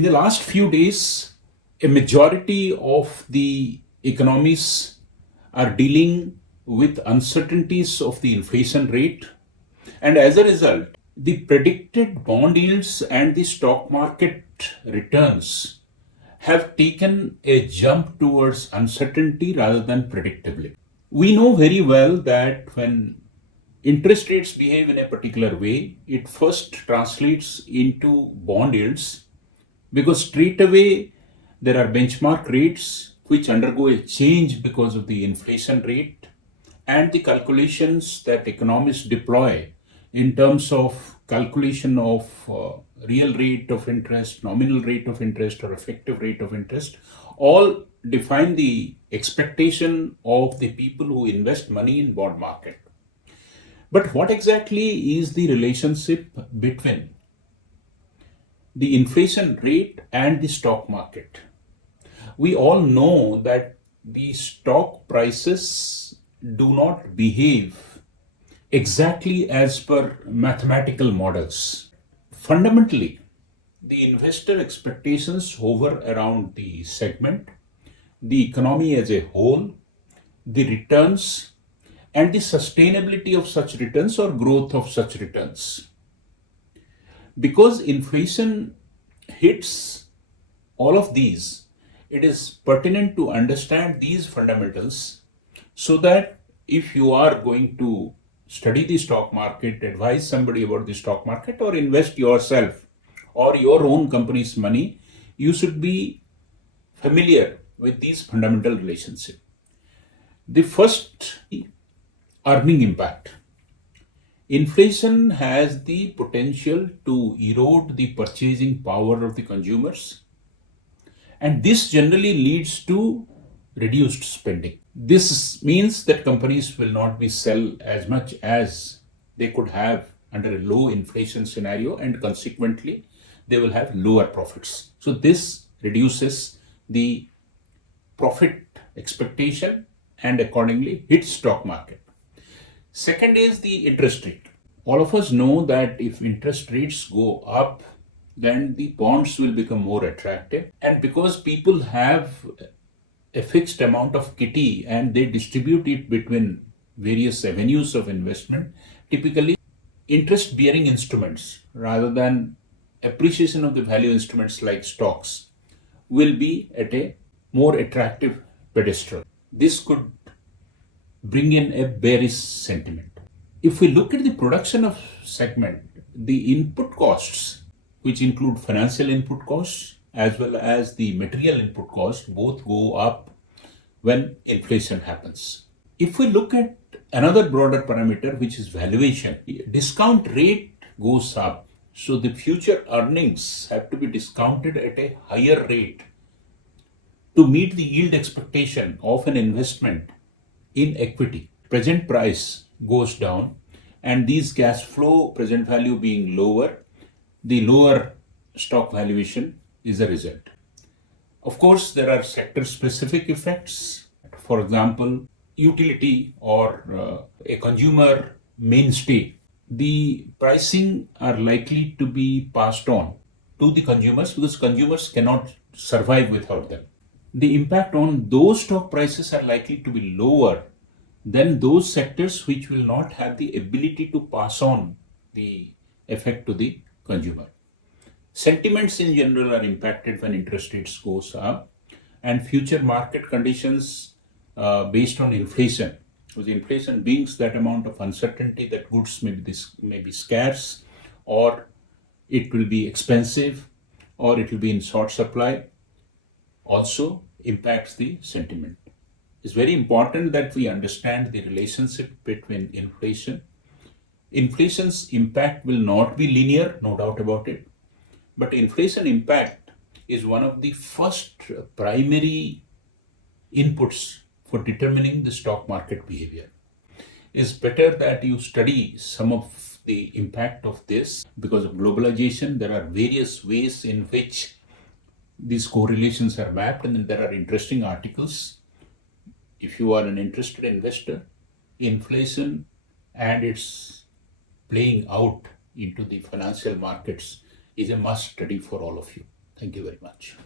In the last few days, a majority of the economies are dealing with uncertainties of the inflation rate, and as a result, the predicted bond yields and the stock market returns have taken a jump towards uncertainty rather than predictability. We know very well that when interest rates behave in a particular way, it first translates into bond yields because straight away there are benchmark rates which undergo a change because of the inflation rate and the calculations that economists deploy in terms of calculation of real rate of interest, nominal rate of interest, or effective rate of interest, all define the expectation of the people who invest money in bond market. But what exactly is the relationship between the inflation rate and the stock market? We all know that the stock prices do not behave exactly as per mathematical models. Fundamentally, the investor expectations hover around the segment, the economy as a whole, the returns, and the sustainability of such returns or growth of such returns. Because inflation hits all of these, it is pertinent to understand these fundamentals so that if you are going to study the stock market, advise somebody about the stock market, or invest yourself or your own company's money, you should be familiar with these fundamental relationships. The first, earning impact. Inflation has the potential to erode the purchasing power of the consumers, and this generally leads to reduced spending. This means that companies will not be sell as much as they could have under a low inflation scenario, and consequently they will have lower profits. So this reduces the profit expectation and accordingly hits stock market. Second is the interest rate. All of us know that if interest rates go up, then the bonds will become more attractive. And because people have a fixed amount of kitty and they distribute it between various avenues of investment, typically interest bearing instruments rather than appreciation of the value instruments like stocks will be at a more attractive pedestal. This could bring in a bearish sentiment. If we look at the production of segment, the input costs, which include financial input costs as well as the material input costs, both go up when inflation happens. If we look at another broader parameter, which is valuation, discount rate goes up. So the future earnings have to be discounted at a higher rate to meet the yield expectation of an investment in equity. Present price goes down, and these cash flow present value being lower, the lower stock valuation is a result. Of course, there are sector specific effects. For example, utility or a consumer mainstay, the pricing are likely to be passed on to the consumers because consumers cannot survive without them. The impact on those stock prices are likely to be lower than those sectors which will not have the ability to pass on the effect to the consumer. Sentiments in general are impacted when interest rates goes up, and future market conditions based on inflation. Because inflation brings that amount of uncertainty that goods may be scarce, or it will be expensive, or it will be in short supply, also impacts the sentiment. It's very important that we understand the relationship between inflation. Inflation's impact will not be linear, no doubt about it, but inflation impact is one of the first primary inputs for determining the stock market behavior. It's better that you study some of the impact of this. Because of globalization, there are various ways in which these correlations are mapped, and then there are interesting articles. If you are an interested investor, inflation and its playing out into the financial markets is a must study for all of you. Thank you very much.